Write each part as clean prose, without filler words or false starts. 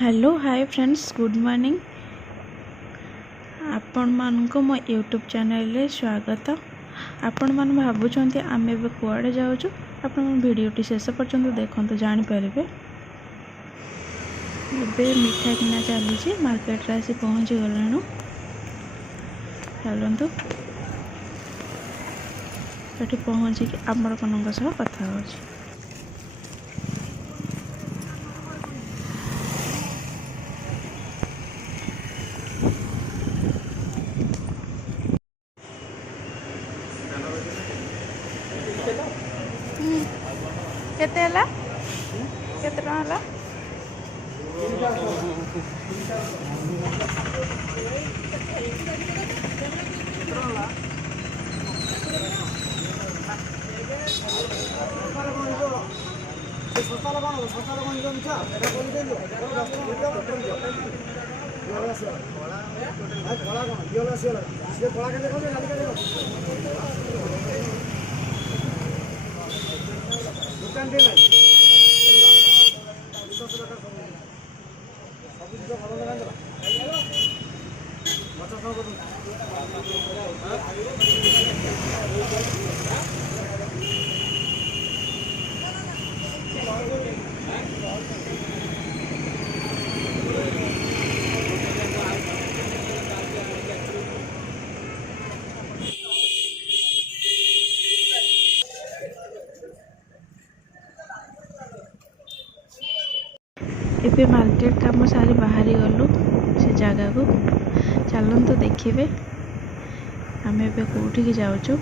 Hello hi friends good morning आपण मानको मो यूट्यूब चैनल रे स्वागत। आपण मान भाबुचंती आमे बे कुआडे जाउछु आपण वीडियोटी शेष पर्यंत देखंतु जानि परिबे। एबे मिठा किना चली मार्केट रे आसी पहुँची गलाणु। चलतु सेठी पहुँची आमर कनक सह कथा होछि। केते हला केते टका हला एबे मार्केट काम सारी बाहरी गलु से जगह को चलतु देखिए आम ए कौटी की जाऊँ।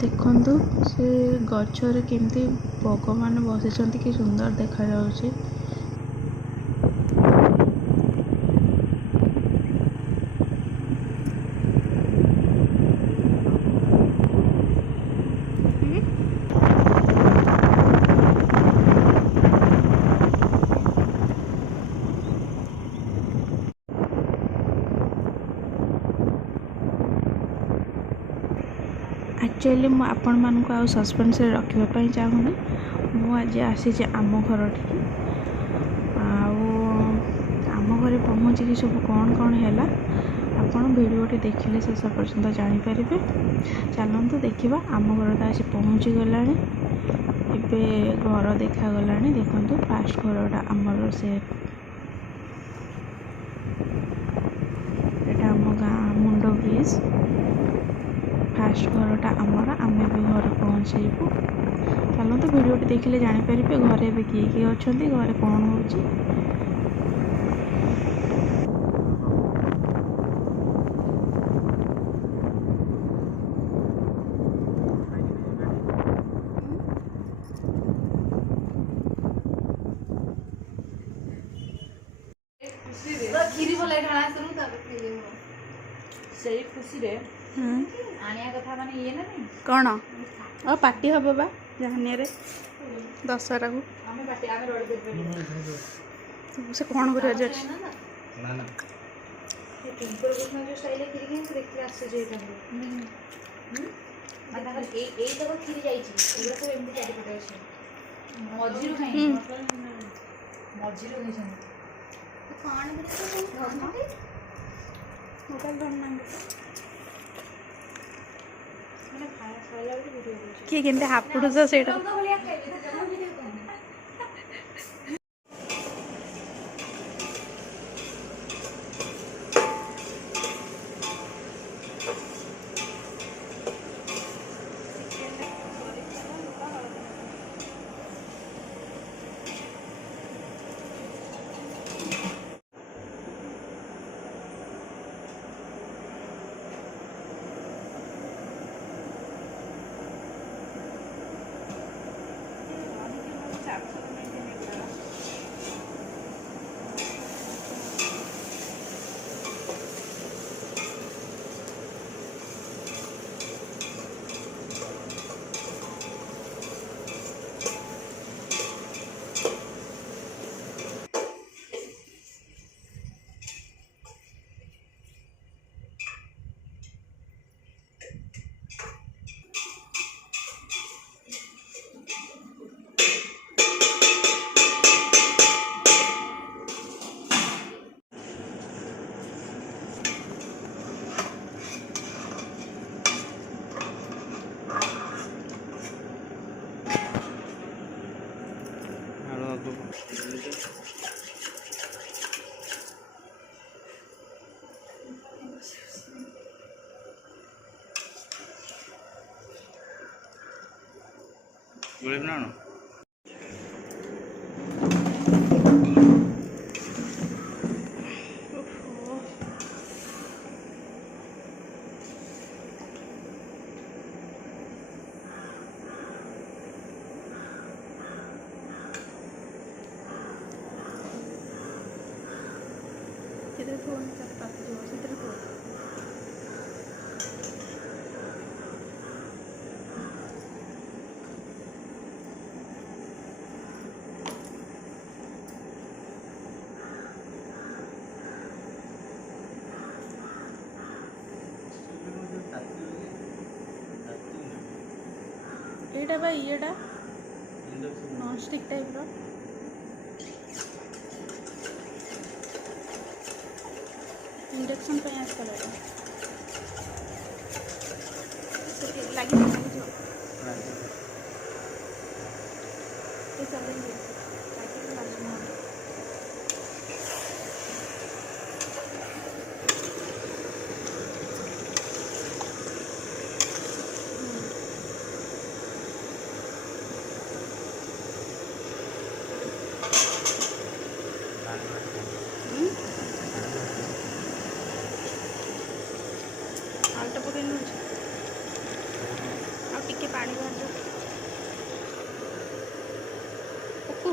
देखु से गचर केमती बग मान बसी कि सुंदर देखा जाउछि। एक्चुअली मु आपण मान को सस्पेंस रखा चाहूनी। मुझे आसी आम घर आम घर पहुँची सब कौन कौन है आपण वीडियोटी देखिले शेष पर्यंत जापर। चलतु देखा आम घर तो आसी पहुँची गला। एबे घर देखा गला देखु फास्ट घरटा आमर से आम गाँ मुंड ब्रिज फास्ट घरटा आमर आमे भी घर पहुँचबू। चलते वीडियोटी देखिले जापर घरे भी किए किए अच्छा घरे कौन हो। खीरी भले ढाणा सुनु सही खुशी रे आनिया कथा माने ये ना नहीं कौन और पार्टी हम बा जहानी दशहरा को हमें पार्टी आमे रोड पे से कौन कर ना ना ये टिंपर को जो स्टाइल खीरी के देख के आसे जे तंग माने ए तो खीरी जाई छी एगुरा सब एमती चारि पटे अछि मझिरु खाई मझिरु खाई छन कौन बोले मोबाइल धरना किए केनते हापुडुस सेटा Boleh benar no? Kita tuh cepat juga sih terus. ଏଇଟା ବା ଇଏଟା ନନ୍ଷ୍ଟିକ୍ ଟାଇପ୍ର ଇଣ୍ଡକ୍ସନ୍ ପାଇଁ ଆସିଥିଲା ଏଇଟା ଲାଗିଯିବ ଏ ଚଲେଇଯିବ ଲାଗିଯିବ ଆଳୁଟା ପକେଇ ନେଉଛି ଆଉ ଟିକେ ପାଣି ବାହାରିବ ଓହୋ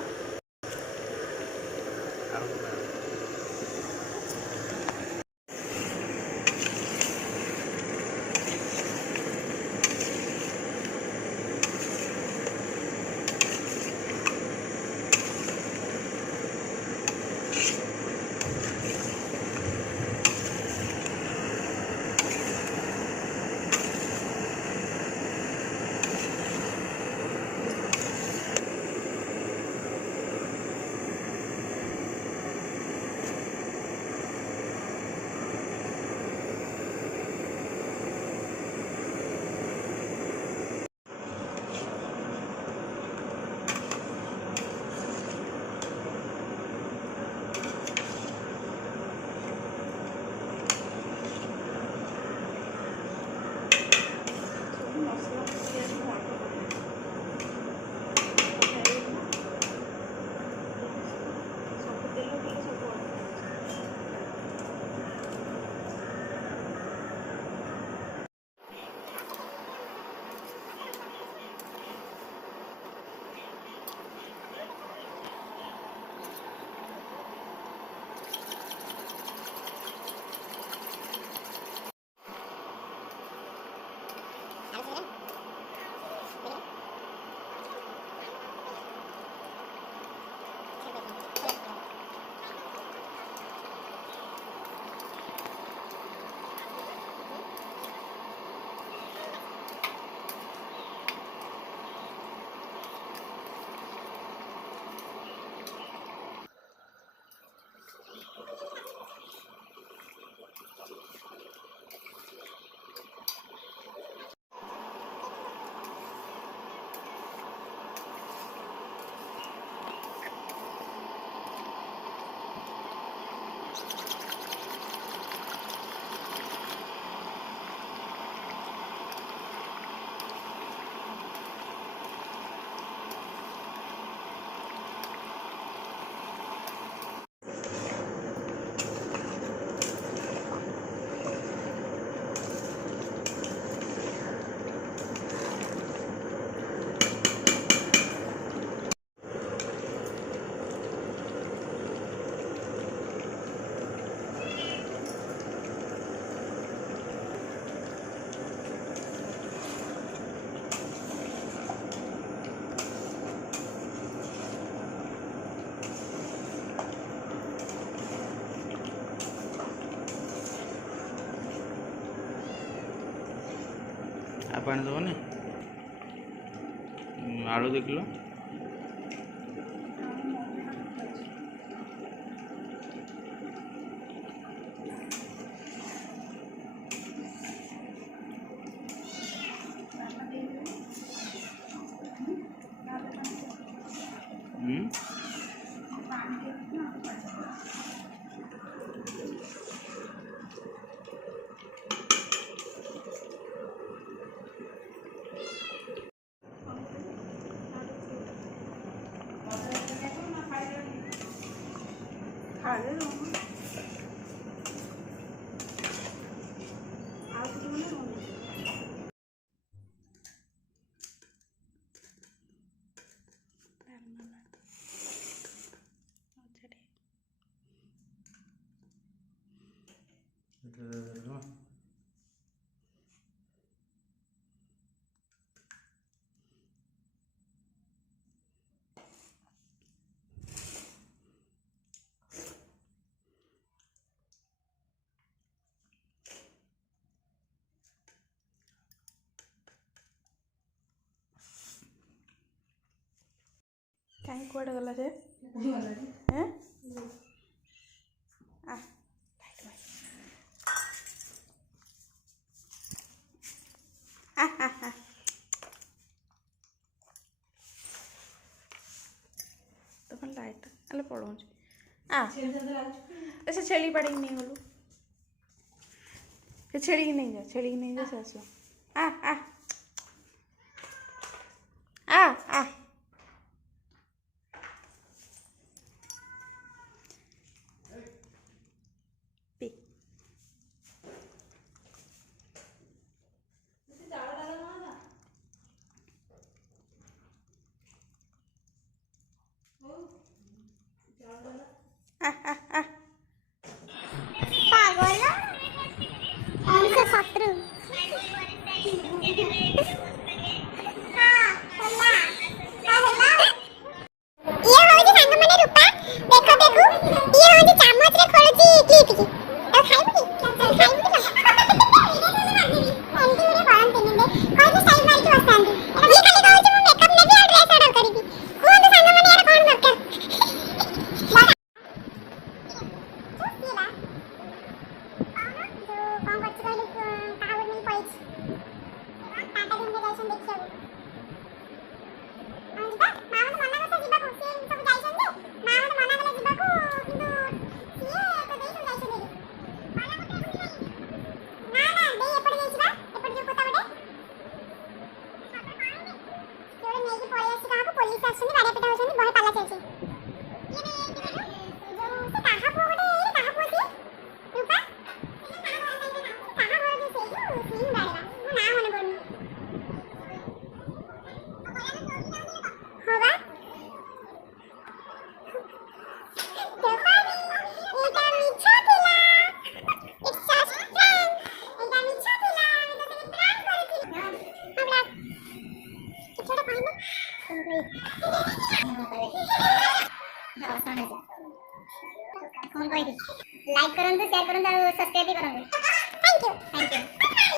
ପାଣି ଦେବନି ଆଳୁ 2 କିଲୋ କାହିଁ କୁଆଡ଼େ ଗଲା ସେ? ହେଁ? ଆ ତ କ'ଣ ଲାଇଟ୍ ହେଲେ ପଳଉଛି ସେ ଛେଳି ବାଡ଼ିକି ନେଇଗଲୁ ସେ ଛେଳିକି ନେଇଯା ସେ ଆସିବ ଆ ପି शत्रु लाइक करूँ शेयर करूँ सब्सक्राइब भी करूँ। Thank you.